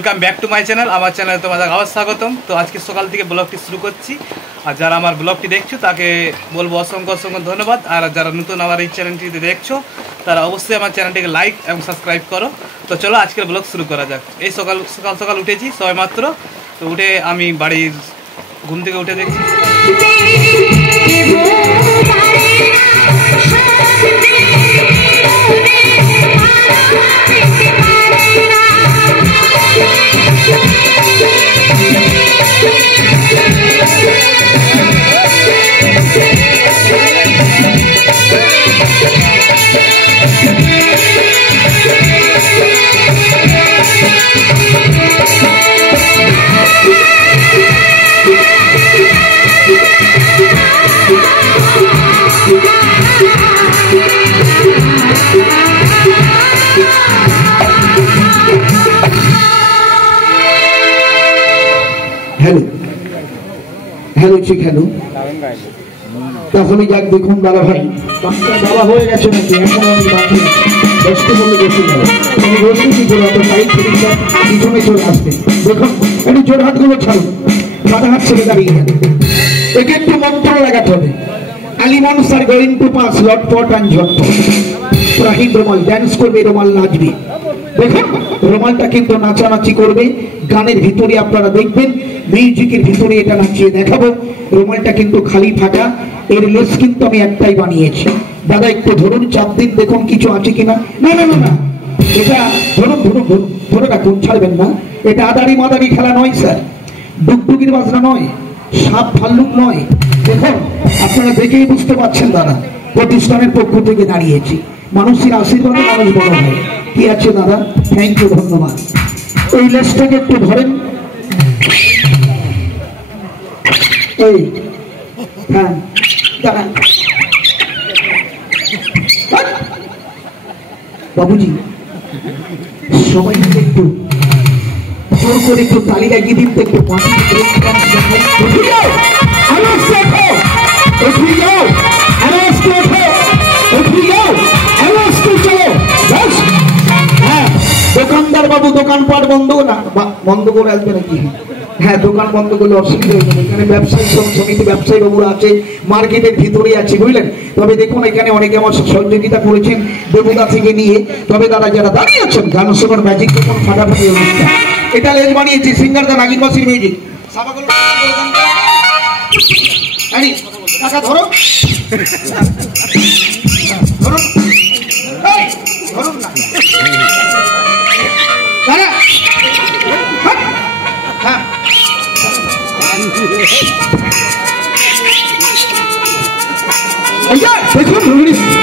Welcome back to my channel. আমার চ্যানেলে তোমাদের আবার স্বাগতম। তো আজকে সকাল থেকে ব্লগটি শুরু করছি। আর যারা আমার ব্লগটি দেখছো তাকে বলবো অসংখ্য অসংখ্য ধন্যবাদ। আর যারা নতুন আমার এই চ্যানেলটিতে দেখছো তারা অবশ্যই আমার চ্যানেলটিকে লাইক এবং সাবস্ক্রাইব করো। তো চলো আজকের ব্লগ শুরু করা যাক। এই সকাল সকাল উঠেছি সবাই মাত্র। তো উঠে আমি বাড়ির ঘুম থেকে উঠে দেখছি হ্যালো হ্যালো ঠিক হ্যালো তাহলে যাক দেখুন দাদা ভাই বাচ্চা বাবা হয়ে গেছে নাকি এখন আমি বাকি ব্যস্ত বলে বসে যাবো আমি বলছি কি করে এত টাইট ফিরিংটা পিছনে চলে আসবে দেখুন একটু জোর হাতগুলো ছাড়ুন সাদা হাত ছেড়ে দাঁড়িয়ে গেল একে একটু মন্ত্র লাগাতে হবে আলিমান স্যার গোয়িং টু পাস লটপট অ্যান্ড ঝটপট রাহিম রুমাল ড্যান্স করবে রুমাল নাচবে দেখুন রুমালটা কিন্তু নাচানাচি করবে গানের ভিতরে আপনারা দেখবেন মিউজিকের ভিতরে এটা নাচিয়ে দেখাবো রুমালটা কিন্তু খালি ফাঁকা এর লেস কিন্তু আমি একটাই বানিয়েছি দাদা একটু ধরুন চাপ দিন দেখুন কিছু আছে কিনা না না না না এটা ধরুন ধরুন ধরুন ধরে রাখুন ছাড়বেন না এটা আদারি মাদারি খেলা নয় স্যার ডুগডুগির বাজনা নয় সাপ ভাল্লুক নয় দেখুন আপনারা দেখেই বুঝতে পারছেন দাদা প্রতিষ্ঠানের পক্ষ থেকে দাঁড়িয়েছি মানুষের আশীর্বাদে মানুষ বড় হয় কি আছে দাদা থ্যাংক ইউ ধন্যবাদ এই লেসটাকে একটু ধরেন এই হ্যাঁ দাঁড়ান বাবুজি সবাই একটু জোর করে একটু তালি লাগিয়ে দিন তো একটু দোকানদার বাবু দোকানপাট বন্ধ না বন্ধ করে আসবে নাকি হ্যাঁ দোকান বন্ধ করলে অসুবিধা হয়ে যাবে এখানে ব্যবসায়ী সমিতি ব্যবসায়ী বাবুরা আছে মার্কেটের ভিতরে আছে বুঝলেন তবে দেখুন এখানে অনেকে আমার সহযোগিতা করেছেন দেবতা থেকে নিয়ে তবে দাদা যারা দাঁড়িয়ে আছেন গান শোনার ম্যাজিক তখন ফাটাফাটি অনুষ্ঠান এটা লেজ বানিয়েছি সিঙ্গার দা নাগিন বাসির মিউজিক টাকা ধরো ধরুন ধরুন না হ্যাঁ দেখুন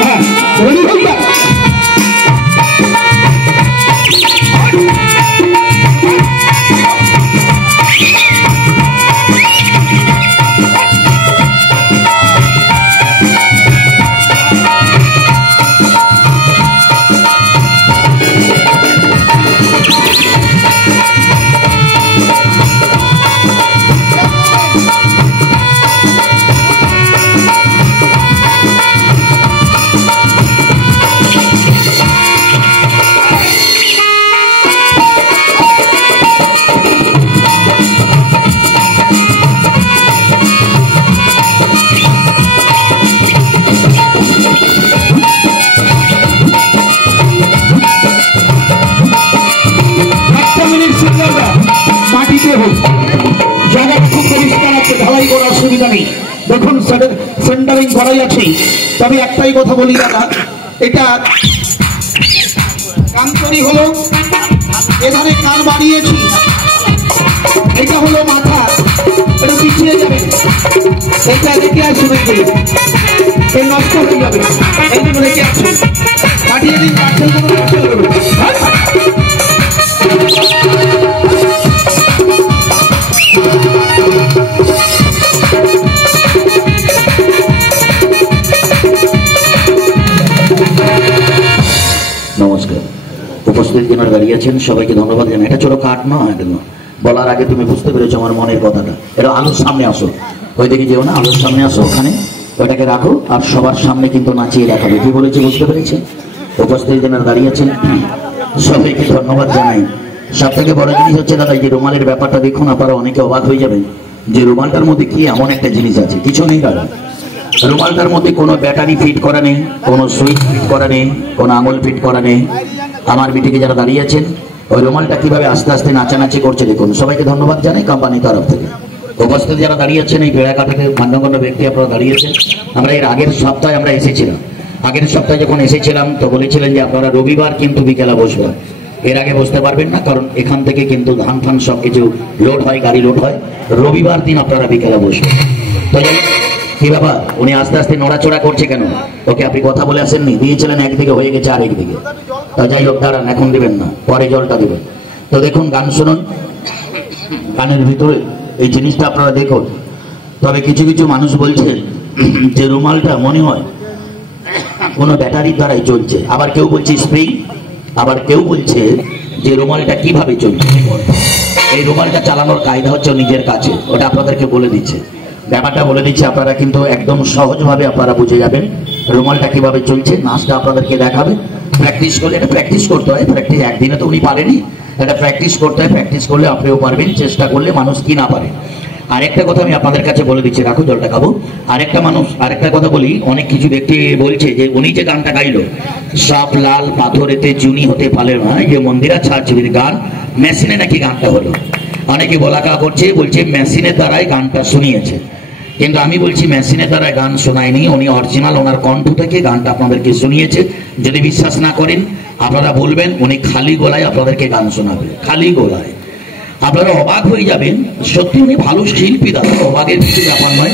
হ্যাঁ দেখুন সেন্টারিং করাই আছে তবে একটাই কথা বলি দাদা এটা কান তৈরি হলো এখানে কান বানিয়েছি এটা হলো মাথা এটা পিছিয়ে যাবে এটা রেখে আসবে এই নষ্ট হয়ে যাবে এই জন্য রেখে আসবে কাটিয়ে দিন কাছের কোনো নষ্ট হবে নমস্কার উপস্থিত যারা দাঁড়িয়ে আছেন সবাইকে ধন্যবাদ জানাই এটা ছোট কাট নয় বলার আগে তুমি বুঝতে পেরেছো আমার মনের কথাটা এটা আলোর সামনে আসো ওই দিকে যেও না আলোর সামনে আসো ওখানে ওটাকে রাখো আর সবার সামনে কিন্তু নাচিয়ে দেখাবে কি বলেছে বুঝতে পেরেছে উপস্থিত যারা দাঁড়িয়ে আছেন সবাইকে ধন্যবাদ জানাই সব থেকে বড় জিনিস হচ্ছে দাদা, এই যে রুমালের ব্যাপারটা দেখুন, আপনারা অনেকে অবাক হয়ে যাবেন যে রুমালটার মধ্যে কি এমন একটা জিনিস আছে। কিছু নেই দাদা, রুমালটার মধ্যে কোনো ব্যাটারি ফিট করা নেই, কোনো সুইচ ফিট করা নেই, কোনো আঙুল ফিট করা নেই। আমার মিটিংয়ে যারা দাঁড়িয়ে আছেন, ওই রুমালটা কিভাবে আস্তে আস্তে নাচানাচি করছে দেখুন। সবাইকে ধন্যবাদ জানাই কোম্পানির তরফ থেকে। উপস্থিত যারা দাঁড়িয়ে আছেন, এই বেড়াঘাটের মান্যগণ্য ব্যক্তি আপনারা দাঁড়িয়েছেন। আমরা এর আগের সপ্তাহে আমরা এসেছিলাম, আগের সপ্তাহে যখন এসেছিলাম তো বলেছিলেন যে আপনারা রবিবার কিন্তু বিকেলে বসবেন। এর আগে বসতে পারবেন না, কারণ এখান থেকে কিন্তু ধান ফান সব কিছু লোড হয়, গাড়ি লোড হয়। রবিবার দিন আপনারা বিকেলে বসবেন। তো কি ব্যাপার, উনি আস্তে আস্তে নড়াচড়া করছে কেন? ওকে আপনি কথা বলে আসেননি, দিয়েছিলেন একদিকে, হয়ে গেছে আরেকদিকে। তো যাই হোক, দাঁড়ান, এখন দিবেন না, পরে জলটা দিবেন। তো দেখুন, গান শুনুন, গানের ভিতরে এই জিনিসটা আপনারা দেখুন। তবে কিছু কিছু মানুষ বলছেন যে রুমালটা মনে হয় কোনো ব্যাটারির দ্বারাই চলছে, আবার কেউ বলছে স্প্রিং, আবার কেউ বলছে যে রুমালটা কিভাবে চলছে। এই রুমালটা চালানোর কায়দা হচ্ছে নিজের কাছে, ওটা আপনাদেরকে বলে দিচ্ছে, ব্যাপারটা বলে দিচ্ছে। আপনারা কিন্তু একদম সহজভাবে আপনারা বুঝে যাবেন রুমালটা কিভাবে চলছে। নাচটা আপনাদেরকে দেখাবে, প্র্যাকটিস করলে, এটা প্র্যাকটিস করতে হয়। প্র্যাকটিস একদিনে তো উনি পারেনি, এটা প্র্যাকটিস করতে হয়। প্র্যাকটিস করলে আপনিও পারবেন, চেষ্টা করলে মানুষ কি না পারে। আরেকটা কথা আমি আপনাদের কাছে বলে দিচ্ছি, রাখো জলটা খাবো। আরেকটা কথা বলি, অনেক কিছু ব্যক্তি বলছে যে উনি যে গানটা গাইলো, সব লাল পাথরেতে চুনি হতে পারে না, যে মন্দিরা ছাড়ছবির গান, মেশিনে নাকি গানটা হলো। অনেকে বলাকা করছে, বলছে মেশিনের দ্বারাই গানটা শুনিয়েছে। কিন্তু আমি বলছি মেশিনের দ্বারা গান শোনায়নি, উনি অরিজিনাল ওনার কণ্ঠ থেকে গানটা আপনাদেরকে শুনিয়েছে। যদি বিশ্বাস না করেন আপনারা বলবেন, উনি খালি গলায় আপনাদেরকে গান শোনাবে, খালি গলায়। আপনারা অবাক হয়ে যাবেন, সত্যি উনি ভালো শিল্পী দাদা, অবাকের কিছু ব্যাপার নয়।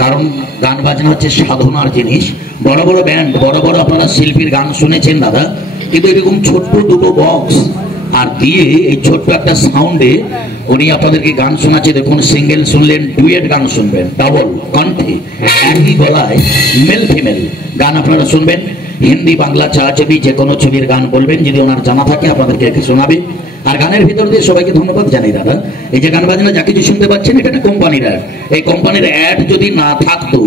কারণ গান বাজনা হচ্ছে সাধনার জিনিস। বড় বড় ব্যান্ড, বড় বড় আপনারা শিল্পীর গান শুনেছেন দাদা, কিন্তু এরকম ছোট্ট দুটো বক্স আর দিয়ে এই ছোট্ট একটা সাউন্ডে উনি আপনাদেরকে গান শোনাচ্ছে। দেখুন, সিঙ্গেল শুনলেন, ডুয়েট গান শুনবেন, ডাবল কণ্ঠে একই গলায় মেল ফিমেল গান আপনারা শুনবেন। হিন্দি, বাংলা, ছায়াছবি, যে কোনো ছবির গান বলবেন, যদি ওনার জানা থাকে আপনাদেরকে শোনাবে। আর গানের ভিতর দিয়ে সবাইকে ধন্যবাদ জানাই দাদা। এই যে গান বাজনা যা কিছু শুনতে পাচ্ছেন, এটা একটা কোম্পানির অ্যাড। এই কোম্পানির অ্যাড যদি না থাকতো,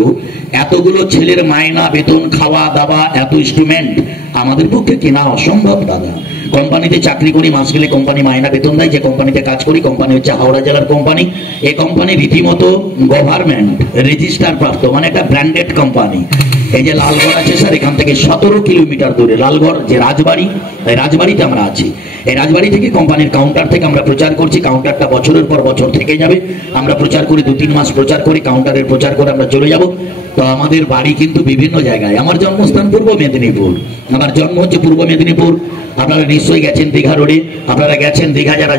এতগুলো ছেলের মায়না, বেতন, খাওয়া দাওয়া, এত ইনস্ট্রুমেন্ট আমাদের পক্ষে কেনা অসম্ভব দাদা। কোম্পানিতে চাকরি করি, মাস গেলে কোম্পানি মায়না বেতন দেয়। যে কোম্পানিতে কাজ করি, কোম্পানি হচ্ছে হাওড়া জেলার কোম্পানি। এই কোম্পানি রীতিমতো গভর্নমেন্ট রেজিস্টার প্রাপ্ত, মানে একটা ব্র্যান্ডেড কোম্পানি। এই যে লালগড় আছে স্যার, এখান থেকে 17 কিলোমিটার দূরে লালগড় যে রাজবাড়ি, এই রাজবাড়িতে আমরা আছি। এই রাজবাড়ি থেকে কোম্পানির কাউন্টার থেকে আমরা প্রচার করছি। কাউন্টারটা বছরের পর বছর থেকে যাবে। আমরা প্রচার করি, 2-3 মাস প্রচার করি, কাউন্টারের প্রচার করে আমরা চলে যাব। তো আমাদের বাড়ি কিন্তু বিভিন্ন জায়গায়। আমার জন্মস্থান পূর্ব মেদিনীপুর, আমার জন্ম হচ্ছে পূর্ব মেদিনীপুর। আপনারা নিশ্চয়ই গেছেন দীঘা রোডে, আপনারা গেছেন দীঘা, যারা